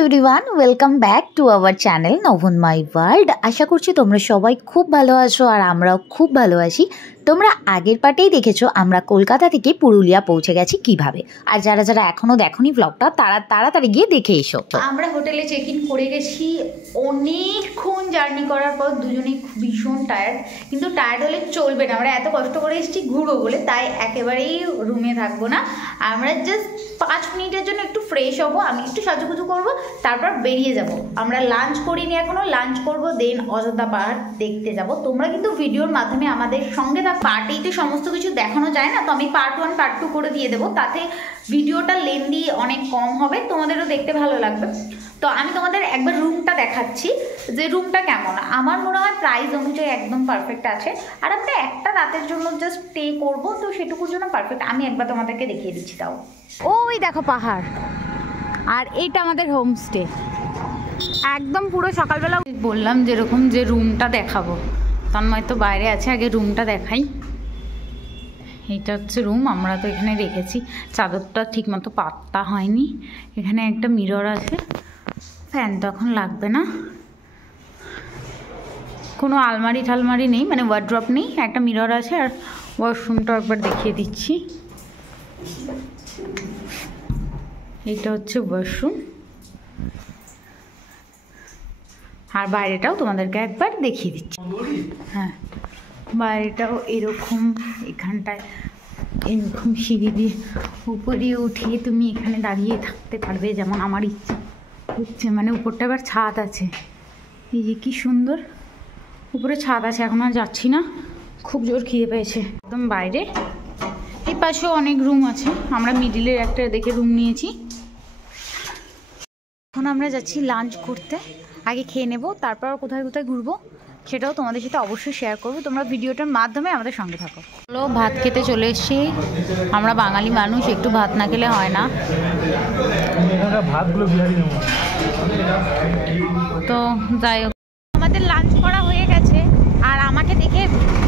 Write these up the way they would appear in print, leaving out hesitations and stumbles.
Everyone, welcome back to our channel নভনময় world. আশা করছি তোমরা সবাই খুব ভালো আছো আর আমরাও খুব ভালো আছি। তোমরা আগের পার্টেই দেখেছো আমরা কলকাতা থেকে পুরুলিয়া পৌঁছে গেছি কিভাবে, আর যারা যারা এখনও দেখোনি ব্লগটা তারা তাড়াতাড়ি গিয়ে দেখে এসো। আমরা হোটেলে চেক ইন করে গেছি। অনেকক্ষণ জার্নি করার পর দুজনেই ভীষণ টায়ার্ড, কিন্তু টায়ার্ড হলে চলবে না। আমরা এত কষ্ট করে এসেছি ঘুরবো বলে, তাই একেবারেই রুমে থাকবো না। আমরা জাস্ট 5 মিনিটের জন্য একটু ফ্রেশ হবো, আমি একটু সাজুগুজু করবো, তারপর বেরিয়ে যাব। আমরা লাঞ্চ করিনি এখনো, লাঞ্চ করব, দেন অযোধ্যা পাহাড় দেখতে যাব। তোমরা কিন্তু ভিডিওর মাধ্যমে আমাদের সঙ্গে থাক। পার্টেইতে সমস্ত কিছু দেখানো যায় না, তো আমি পার্ট 1 পার্ট 2 করে দিয়ে দেবো, তাতে ভিডিওটা লেন্দি অনেক কম হবে, তোমাদেরও দেখতে ভালো লাগবে। তো আমি তোমাদের একবার রুমটা দেখাচ্ছি যে রুমটা কেমন। আমার মনে হয় প্রাইস অনুযায়ী একদম পারফেক্ট আছে, আর আমরা একটা রাতের জন্য জাস্ট স্টে করবো, তো সেটুকুর জন্য পারফেক্ট। আমি একবার তোমাদেরকে দেখিয়ে দিচ্ছি। তাও ওই দেখো পাহাড়, আর এইটা আমাদের হোমস্টে। একদম পুরো সকালবেলা বললাম যেরকম যে রুমটা দেখাবো, তন্ময় তো বাইরে আছে, আগে রুমটা দেখাই। এইটা হচ্ছে রুম, আমরা তো এখানে রেখেছি। চাদরটা ঠিকমতো পাতা হয়নি। এখানে একটা মিরর আছে, ফ্যান তো এখন লাগবে না। কোনো আলমারি টালমারি নেই, মানে ওয়ার্ড্রপ নেই, একটা মিরর আছে। আর ওয়াশরুমটা একবার দেখিয়ে দিচ্ছি। এইটা হচ্ছে ওয়াশরুম, আর বাইরেটাও তোমাদেরকে একবার দেখিয়ে দিচ্ছি। হ্যাঁ, বাইরেটাও এরকম। এখানটায় এরকম সিঁড়ি দিয়ে উপরে উঠিয়ে তুমি এখানে দাঁড়িয়ে থাকতে পারবে, যেমন আমার ইচ্ছা হচ্ছে। মানে উপরটা আবার ছাদ আছে, এই যে কি সুন্দর উপরে ছাদ আছে। এখন আর যাচ্ছি না, খুব জোর খিদে পেয়েছে। একদম বাইরে এই পাশেও অনেক রুম আছে, আমরা মিডিলের একটা দেখে রুম নিয়েছি। এখন আমরা যাচ্ছি লাঞ্চ করতে। আগে খেয়ে নেব, তারপর কোথায় কোথায় ঘুরবো সেটাও তোমাদের সাথে অবশ্যই শেয়ার করবো। তোমরা ভিডিওটার মাধ্যমে আমাদের সঙ্গে থাকো। চলো, ভাত খেতে চলে এসেছি। আমরা বাঙালি মানুষ, একটু ভাত না খেলে হয় না। তো যাই হোক, আমাদের লাঞ্চ করা হয়ে গেছে। আর আমাকে দেখে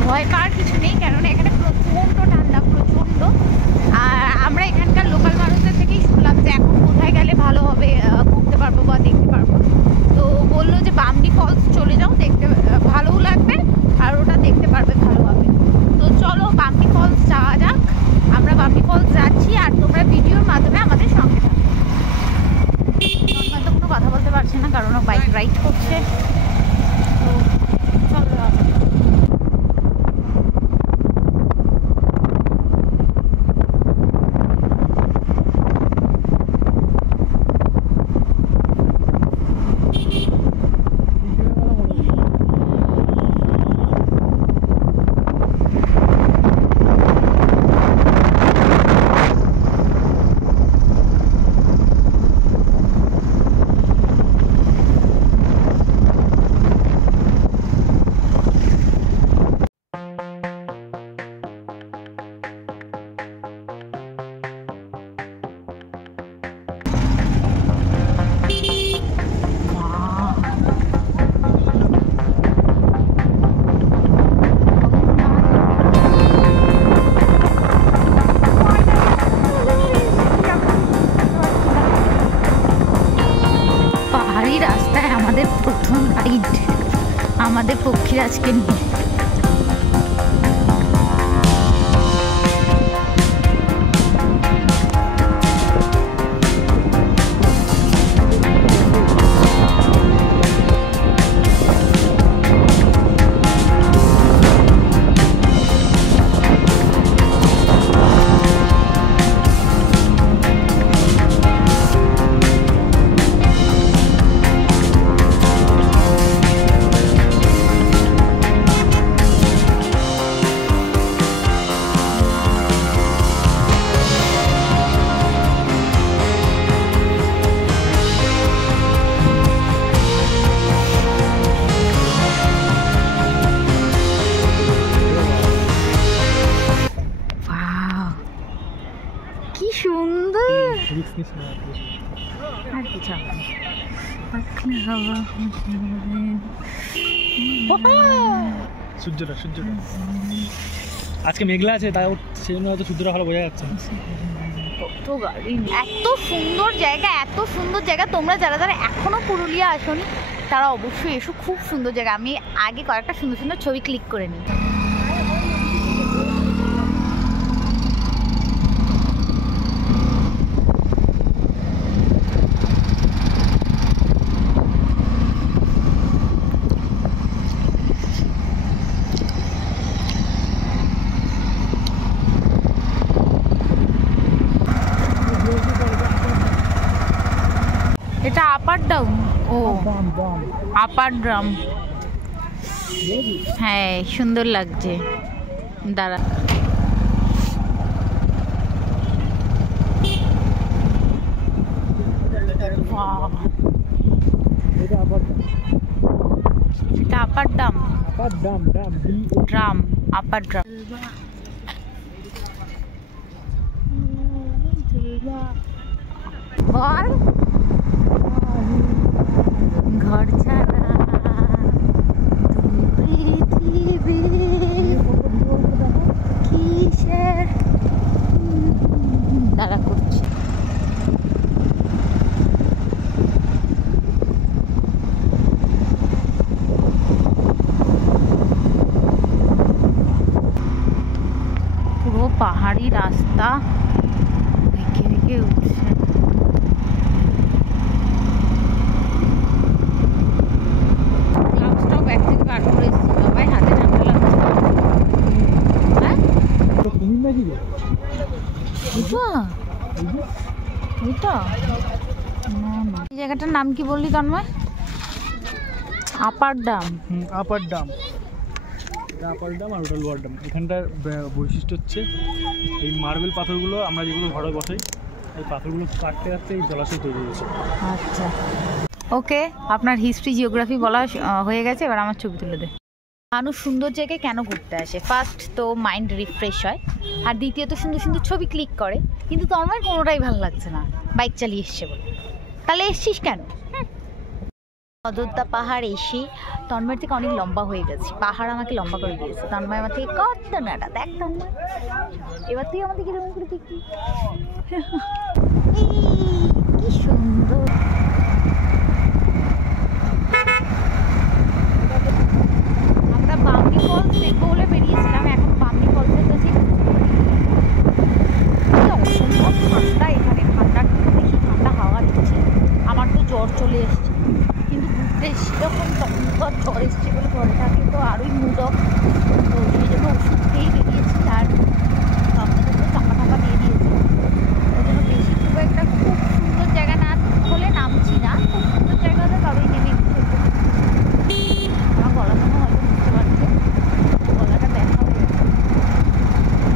ভয় পাওয়ার কিছু নেই, কেননা এখানে প্রচণ্ড ঠান্ডা, প্রচণ্ড। আর আমরা এখানকার লোকাল মানুষদের থেকেই শুনলাম যে এখন কোথায় গেলে ভালো হবে, ঘুরতে পারবো বা দেখতে পারবো। তো বললো যে বামনি ফলস চলে যাও, দেখতে ভালোও লাগবে আর ওটা দেখতে পারবে ভালোভাবে। তো চলো বামনি ফলস যাওয়া যাক। আমরা বামনি ফলস যাচ্ছি, আর তোমরা ভিডিওর মাধ্যমে আমাদের সঙ্গে থাকো। তো কোনো কথা বলতে পারছি না, কারণ ও বাইক রাইড করছে। তো চলো যাওয়া যাক। রাস্তায় আমাদের প্রথম রাইড আমাদের পক্ষীরাজকে নিয়ে। আর কিছু সূর্যটা আজকে মেঘলা আছে, তাই সেই জন্য হয়তো সূর্যটা ভালো বোঝা যাচ্ছে। দুটো গাড়ি, এত সুন্দর জায়গা, এত সুন্দর জায়গা। তোমরা যারা যারা এখনো পুরুলিয়া আসোনি তারা অবশ্যই এসো, খুব সুন্দর জায়গা। আমি আগে কয়েকটা সুন্দর সুন্দর ছবি ক্লিক করে নিই। এটা আপার ডাউন, ও আপার ড্রাম, হ্যাঁ সুন্দর লাগছে। দাঁড়া, এটা আপার ড্রাম, ড্রাম আপার ড্রাম। বল ঘর ছাড়া পৃথিবী কিসের দাঁড়া করছি। পুরো পাহাড়ি রাস্তা দেখে দেখে উঠছে। এই জায়গাটার নাম কি বললি তন্ময়? আপার ডাম। আপার ডাম, আপার ডাম আর ওটা লোয়ার ডাম। এখানটার বৈশিষ্ট্য হচ্ছে এই মার্বেল পাথরগুলো আমরা যেগুলো ঘরে বসাই, এই পাথরগুলো কাটতে কাটতে এই জলাশয় তৈরি হয়েছে। আচ্ছা, ওকে, আপনার হিস্ট্রি জিওগ্রাফি বলা হয়ে গেছে, এবার আমার ছবি তুলে দে। মানুষ সুন্দর জায়গায় কেন ঘুরতে আসে? ফার্স্ট তো মাইন্ড রিফ্রেশ হয়, আর দ্বিতীয়ত সুন্দর সুন্দর ছবি ক্লিক করে। কিন্তু তন্ময়ের কোনোটাই ভালো লাগছে না, বাইক চালিয়ে এসছে বলে। তাহলে এসছিস কেন? অযোধ্যা পাহাড় এসে তন্ময়ের থেকে অনেক লম্বা হয়ে গেছে, পাহাড় আমাকে লম্বা করে দিয়েছে। তন্ময় আমার থেকে কত নাটা, দেখ তন্ময়, এবার তুই আমাদের কিরকম করে দেখবি। কি সুন্দর। আমরা বামনি ফলস দেখবো বলে বেরিয়েছিলাম, এখন বামনি ফলসের কাছে অসম্ভব ঠান্ডা। এখানে ঠান্ডার থেকে বেশি ঠান্ডা হাওয়া দিচ্ছে, আমার তো জ্বর চলে এসছে। কিন্তু ঘুরতে এসছি যখন, তখন তো আর জ্বর এসছে বলে ঘরে থাকি তো আরোই মুড অফ, তো সেই জন্য ওষুধ খেয়ে বেরিয়েছি। আর আমাদের তো চাপা টাকা দিয়ে দিয়েছে, ওই জন্য বেশি খুব একটা খুব সুন্দর জায়গা না হলে নামছি না। খুব সুন্দর জায়গা হলে তবেই নেমে আমার গলা মনে হয়তো বুঝতে পারছে, গলাটা ব্যথা হয়ে গেছে।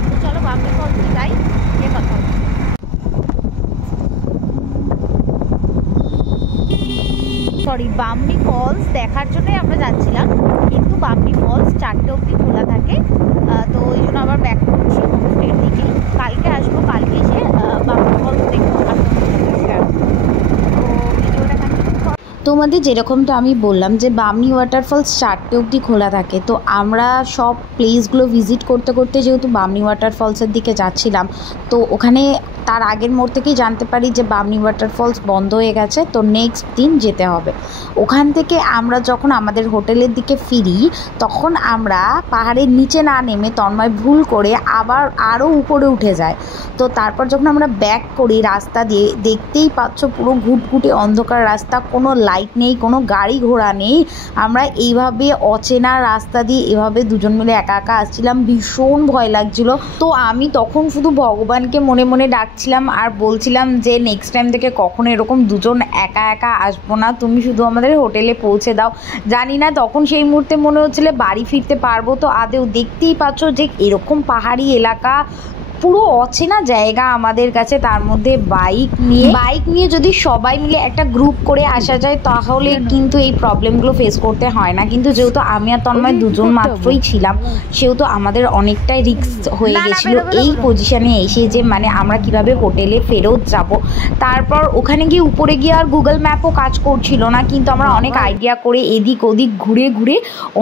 তো চলো বামনি ফলসে যাই, গিয়ে কথা হবে। সরি, বামনি ফলস দেখার জন্যই আমরা যাচ্ছিলাম, কিন্তু বামনি ফলস 4টে অবধি খোলা থাকে, তো ওই জন্য আবার ব্যাক করছি হোমস্টের দিকেই। কালকে আসবো, কালকে এসে বামনি ফলস দেখবো। তোমাদের যেরকমটা আমি বললাম যে বামনি ওয়াটারফলস 4টে অবধি খোলা থাকে, তো আমরা সব প্লেসগুলো ভিজিট করতে করতে যেহেতু বামনি ওয়াটারফলসের দিকে যাচ্ছিলাম, তো ওখানে তার আগের মোড় থেকেই জানতে পারি যে বামনি ওয়াটারফলস বন্ধ হয়ে গেছে, তো নেক্সট দিন যেতে হবে। ওখান থেকে আমরা যখন আমাদের হোটেলের দিকে ফিরি, তখন আমরা পাহাড়ের নিচে না নেমে তন্ময় ভুল করে আবার আরও উপরে উঠে যায়। তো তারপর যখন আমরা ব্যাক করি রাস্তা দিয়ে, দেখতেই পাচ্ছ পুরো ঘুটঘুটে অন্ধকার রাস্তা, কোনো লাইট নেই, কোনো গাড়ি ঘোড়া নেই। আমরা এইভাবে অচেনা রাস্তা দিয়ে এভাবে দুজন মিলে একা একা আসছিলাম, ভীষণ ভয় লাগছিল। তো আমি তখন শুধু ভগবানকে মনে মনে ডাকছিলাম আর বলছিলাম যে নেক্সট টাইম থেকে কখনো এরকম দুজন একা একা আসবো না, তুমি শুধু আমাদের হোটেলে পৌঁছে দাও। জানি না তখন সেই মুহূর্তে মনে হচ্ছিল বাড়ি ফিরতে পারবো তো আদেও। দেখতেই পাচ্ছ যে এরকম পাহাড়ি এলাকা, পুরো অচেনা জায়গা আমাদের কাছে, তার মধ্যে বাইক নিয়ে যদি সবাই মিলে একটা গ্রুপ করে আসা যায় তাহলে কিন্তু এই প্রবলেমগুলো ফেস করতে হয় না। কিন্তু যেহেতু আমি আর তন্ময় দুজন মাত্রই ছিলাম, সেহেতু আমাদের অনেকটাই রিস্ক হয়ে গেছিলো এই পজিশনে এসে, যে মানে আমরা কিভাবে হোটেলে ফেরত যাব। তারপর ওখানে গিয়ে উপরে গিয়ে আর গুগল ম্যাপও কাজ করছিল না, কিন্তু আমরা অনেক আইডিয়া করে এদিক ওদিক ঘুরে ঘুরে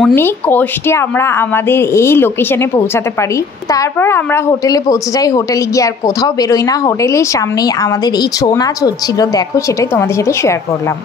অনেক কষ্টে আমরা আমাদের এই লোকেশনে পৌঁছাতে পারি। তারপর আমরা হোটেলে পৌঁছে যাই হোটেলে গিয়ে, আর কোথাও বেরোই না। হোটেলের সামনেই আমাদের এই ছৌ নাচ হচ্ছিল, দেখো সেটাই তোমাদের সাথে শেয়ার করলাম।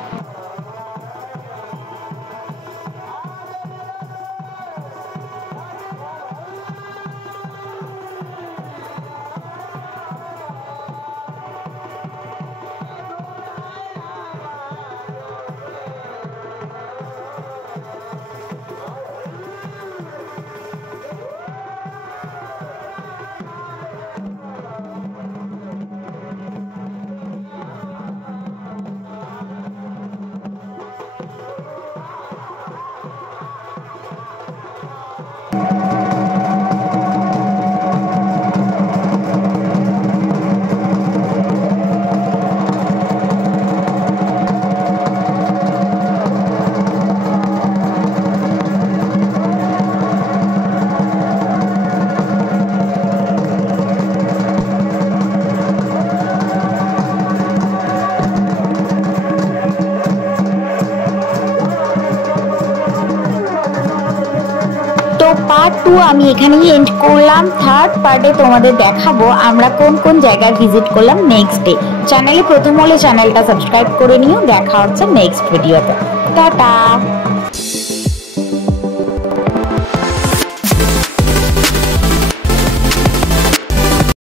তো পার্ট 2 আমি এখানেই এন্ড করলাম। থার্ড পার্টে তোমাদের দেখাবো আমরা কোন কোন জায়গায় ভিজিট করলাম নেক্সট ডে। চ্যানেলে প্রথম হলে চ্যানেলটা সাবস্ক্রাইব করে নিও। দেখা হচ্ছে নেক্সট ভিডিওতে। টাটা।